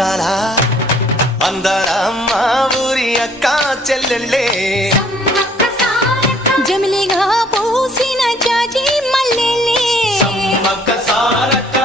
అందాల అందాల మా ఊరి అక్క చెల్లెళ్ళే జమిలిగా పూసిన జాజి మల్లెలే సమ్మక్క సారక్క